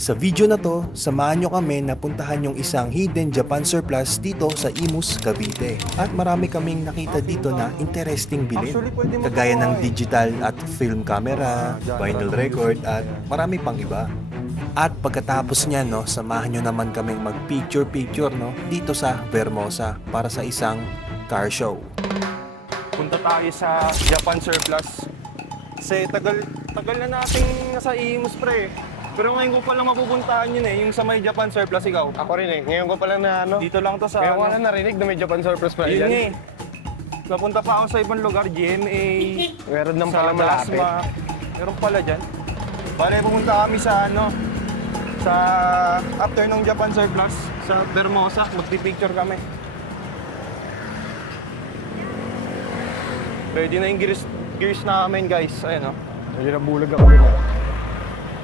Sa video na to, samahan nyo kami na puntahan yung isang hidden Japan surplus dito sa Imus, Cavite. At marami kaming nakita dito na interesting bilhin. Kagaya ng digital at film camera, vinyl record at marami pang iba. At pagkatapos niyan, no, samahan nyo naman kaming mag-picture-picture, no, dito sa Vermosa para sa isang car show. Punta tayo sa Japan surplus. Kasi tagal na nating nasa Imus, pre. Pero ngayon ko palang mapupuntahan yun yung sa may Japan surplus. Ikaw? Ako rin eh. Ngayon ko pala na Dito lang to sa Ngayon ko lang narinig na may Japan surplus pa Yun yan. Napunta pa ako sa ibang lugar, GMA, Meron ng sa pala malapit. Plasma. Meron pala dyan. Bale, pumunta kami sa sa after ng Japan surplus, sa Vermosa. Magpipicture kami. Ready na yung gears namin, guys. Ayan, Medyo nabulag ako rin.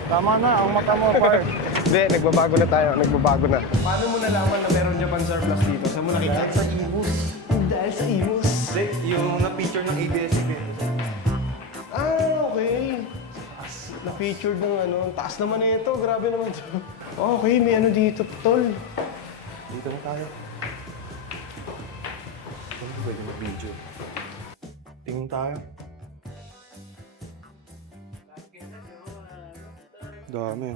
Tama na, ang mata mo, par. Hindi, nagbabago na tayo. Nagbabago na. Paano mo nalaman na meron Japan surplus dito? Saan mo nakita? Sa Imus. Dahil sa Imus. Hindi, yung na-picture ng ABS-CBN. Okay. Na-featured ng Ang taas naman na ito. Grabe naman ito. Okay, may dito, tol. Dito na tayo. Ano pwede mag-video? Tingin tayo. Dami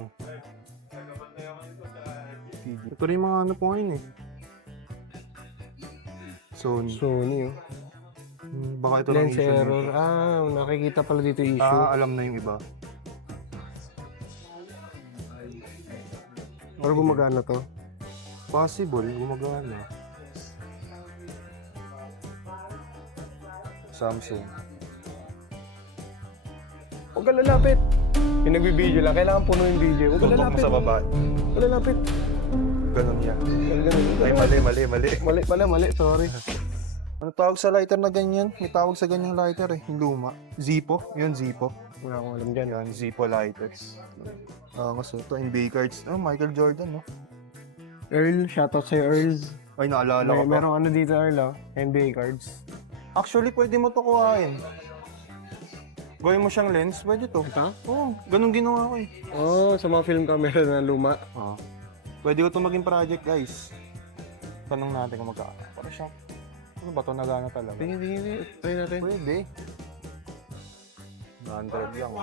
Ito rin yung mga ano po ngayon Sony Baka ito lang Lens issue error. nito. Nakikita pala dito yung issue. Alam na yung iba. Pero gumagana to. Possible, gumagana. Samsung. Huwag ka lalapit. Yung nagbibideo lang, kailangan puno yung video. Huwag ka Tutok mo lalapit. sa baba. Huwag ka lalapit. Ganun yan. Ganun. Ay, mali. Mali. Sorry. Ano tawag sa lighter na ganyan? May tawag sa ganyang lighter yung luma. Zippo? Yun, Zippo. Wala akong alam dyan. Yan, Zippo lighters. Kasi ito, NBA cards. Michael Jordan, no? Earl, shoutout sa'yo, Earl. Ay, naalala ko pa. Merong dito, Earl, NBA cards. Actually, pwede mo to kuhain. Gawin mo siyang lens, pwede to. Ito? Oo, ganun ginawa ko Sa mga film camera na luma. Pwede ko to maging project, guys. Tanong natin kung magkano. Para siya. Ano ba to? Nagana talaga? Tingin. Try natin. Pwede. 100 lang.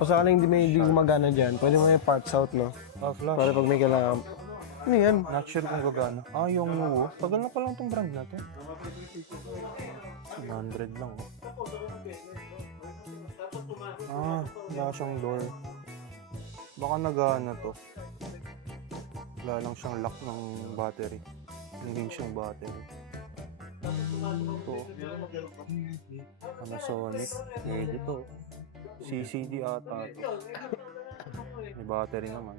Kung sakaling hindi gumagana dyan, pwede mo yung parts out, no? Flash. Para pag may kailangan. Ano yan? Not sure kung gagana. Yung Nuo. Tagal na pa lang itong brand na to. 100 lang. Wala siyang door. Baka nagana to. Wala lang siyang lock ng battery. Hindi siyang battery. Ito. Panasonic. Pwede to. CCD ata to. May battery naman.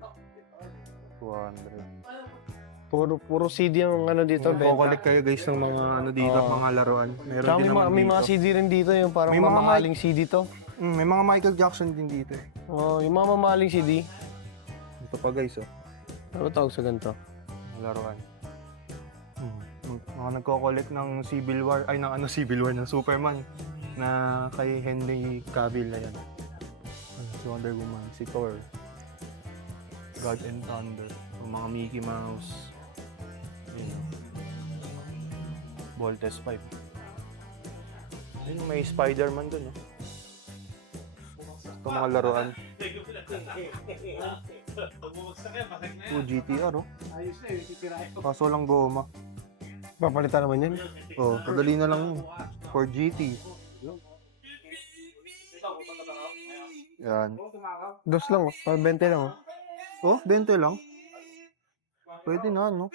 200. Puro CD ang dito, benta. Kukulik kayo guys ng mga dito, mga laruan. Meron Tsaka din naman may dito. mga CD rin dito, yung parang May mga mamahaling CD to. May mga Michael Jackson din dito Yung mga mamahaling CD. Ito pa guys Ano tawag sa ganito? laruan. Mga nagko-collect ng Civil War, Civil War ng Superman na kay Henry Cavill na yan. Si Wonder Woman, si Thor, God and Thunder, yung mga Mickey Mouse, Voltes 5. Ayun, may Spider-Man dun Ito mga laruan. GTR Kaso lang goma. Papalitan naman yan. Kadali na lang yun. For GT. Yan. Dos lang, 20 lang. 20 lang. Pwede na, no?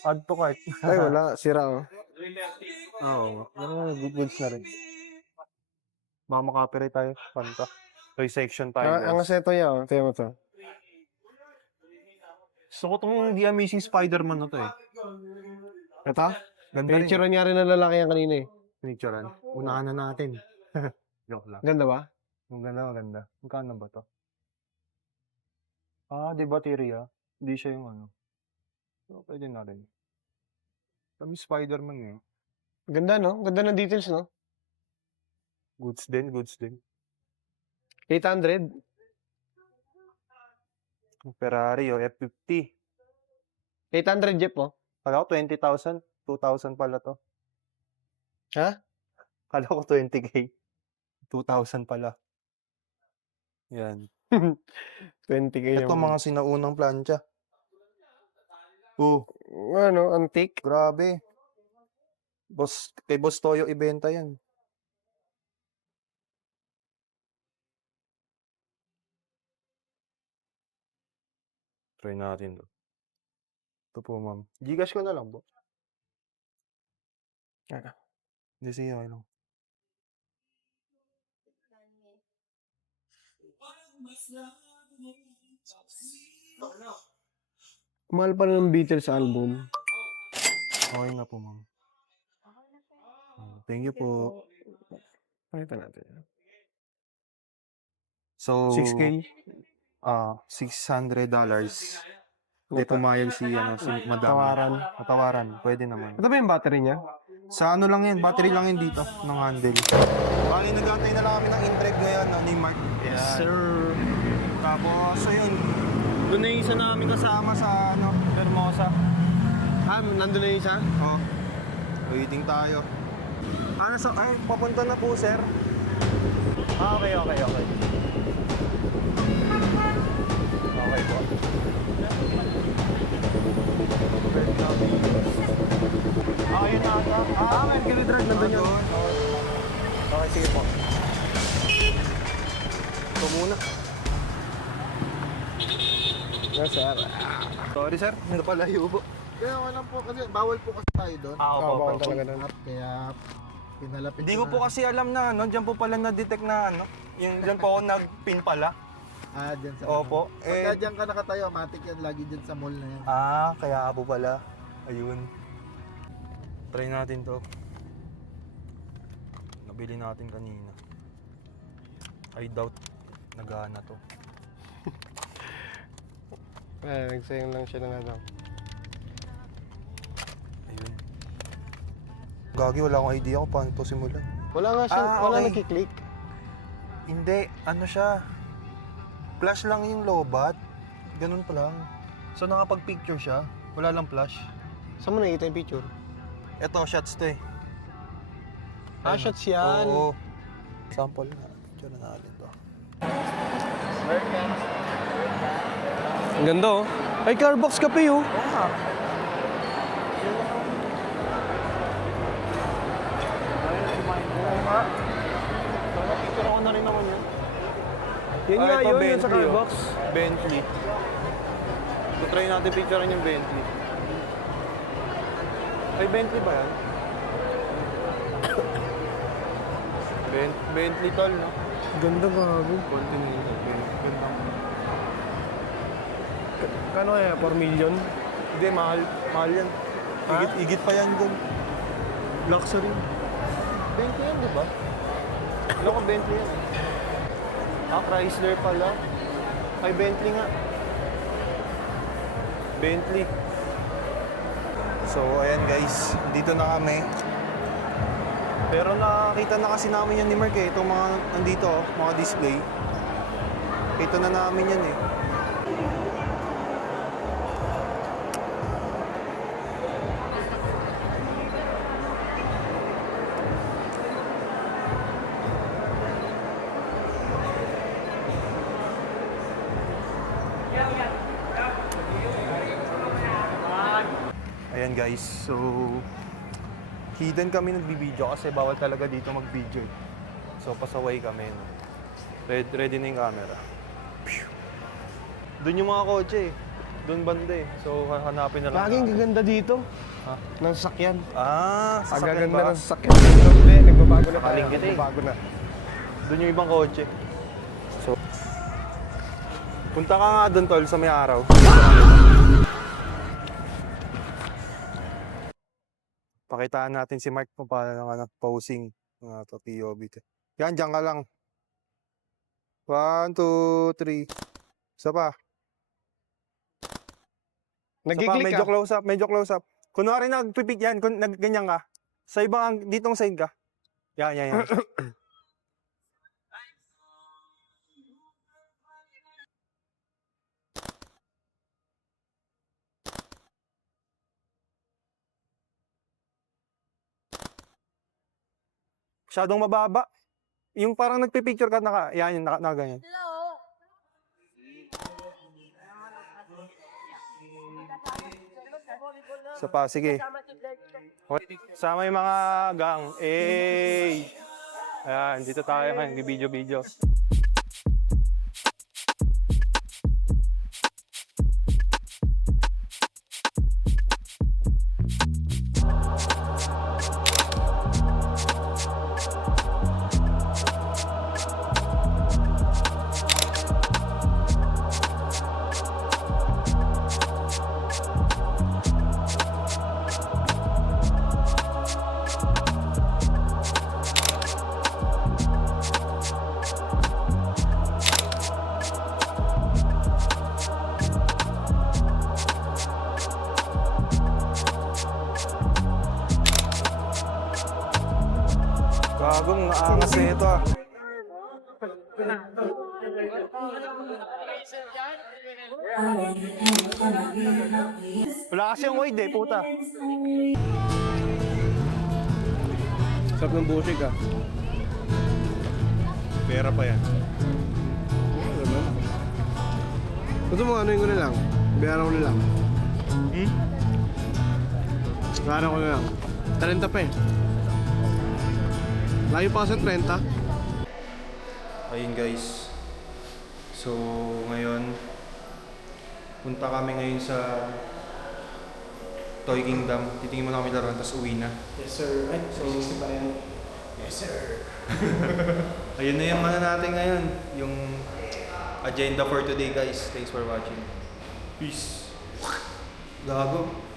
Add to cart. Ay, wala. Sira, Good goods na rin. Baka makapirate tayo. Kanta. Toy section tayo. Ang aseto yan, Tiyan mo to. Gusto ko itong The Amazing Spider-Man na to Ito? Ganda rin. Picture niya rin na lalaki yan kanina eh. Picturean. Unahan na natin. Joke lang. Ganda ba? Maganda. Magkano ba to? Di baterya. Hindi siya yung So, pwede na rin. Kami Spider-Man Ganda, no? Ganda ng details, no? Goods din. 800? Ferrari, oh, F50. 800 Jeep, oh. Kala ko 20,000. 2,000 pala to. Ha? Kala ko 20K. 2,000 pala. Yan. 20K Ito mga sinaunang plancha. Ano, antique? Grabe. Kay Boss Toyo ibenta yan. Try natin to. Ito po, ma'am. Gcash ko na lang po. Hindi, sige, okay lang. Mahal pa ng Beatles album. Okay na po, ma'am. Thank you po. Pakita natin. So, 6K? $600. Hindi pumayag si madam. Tawaran. Patawaran. Pwede naman. Ito ba yung battery niya? Sa ano lang yan, battery lang yan dito, ng handle. Bali, nag-antay na lang kami ng in-drive ngayon, ni Mark. Yes, sir. Tapos, ayun, doon na yung isa namin kasama sa, Hermosa. Nandun na yung isa? Oh, waiting tayo. Papunta na po, sir. Okay. Okay po. Yun na ata. Man, Gillidrad, nandun yun. Okay, sige po. Ito muna. Yes, sir. Sorry, sir. Napalayo po. Kaya ako lang po kasi bawal po kasi tayo doon. Bawal talaga doon. Kaya pinalapit Hindi ko ko po kasi alam na diyan po pala na-detect na yung diyan po ako nag-pin pala. dyan sa Opo. Pagka dyan ka nakatayo, matik yan lagi dyan sa mall na yan. Kaya po pala. Ayun. Try natin to. Nabili natin kanina. I doubt nagana to. Nagsayang lang siya ng ano. Ayun. Gagi, wala akong idea kung paano to simulan. Wala nga siya, wala okay. nagkiklik. Hindi, ano siya. Flash lang yung lobat. Ganun pa lang. So nakapag-picture siya. Wala lang flash. Saan mo nakita yung picture? Ito, shots to eh. Shots yan. Oo. Sample na. Picture na natin to. Ang ganda oh. Ay, Carbox kape oh. Oo nga. Picture ako na rin naman yan. Yun nga ito, yun, yun sa Bentley, Carbox. Bentley. So, try natin picturean yung Bentley. Ay, Bentley ba yan? Bentley tol, no? Ganda bago. Continental. Ganda. Kano kaya? 4 million? Hindi, mahal. Mahal yan. Ha? Igit pa yan dun. Luxury. Bentley yan, di ba? Ano kung Bentley yan? Chrysler pala. Ay, Bentley nga. Bentley. So, ayan guys. Dito na kami. Pero nakita na kasi namin yan ni Mark eh. Itong mga nandito, mga display. Kita na namin yan eh. Ayan guys, so hidden kami nagbibideo kasi bawal talaga dito mag-video. So pasaway kami. No? Ready na yung camera. Doon yung mga kotse eh. Doon banda eh. So hanapin na lang. Laging natin. gaganda dito. Ha? Ng sasakyan. Ang Ang gaganda gaganda ng sasakyan. Hindi, nagbabago na. Nakaling kita eh. Nagbabago na. Doon yung ibang kotse. So punta ka nga doon tol sa may araw. Pakitaan natin si Mark kung paano posing ng POV. Yan, dyan ka lang. 1, 2, 3. Isa pa. Nagkiklik Medyo ka. close up, medyo close up. Kunwari nagpipik yan, ganyan ka. Sa ibang, ditong side ka. Yan. Masyadong mababa. Yung parang nagpipicture ka, yan, yung ganyan. Isa pa, sige. Okay. Sama yung mga gang. Ayan, dito tayo ngayon, video-video. Gagong naangas na ito ah. Wala kasi yung wide eh, puta. Sarap ng busik ah. Pera pa yan. Gusto mo ano yung ko na lang? Bayaran ko na lang. Bayaran ko na lang. 30 pa eh. Layo pa sa 30. Ayun guys. So ngayon, punta kami ngayon sa Toy Kingdom. Titingin muna kami laruan, tapos uwi na. Yes sir. Ay, so ba yan? Yes sir. Ayun na yung ano natin ngayon. Yung agenda for today guys. Thanks for watching. Peace. Gago.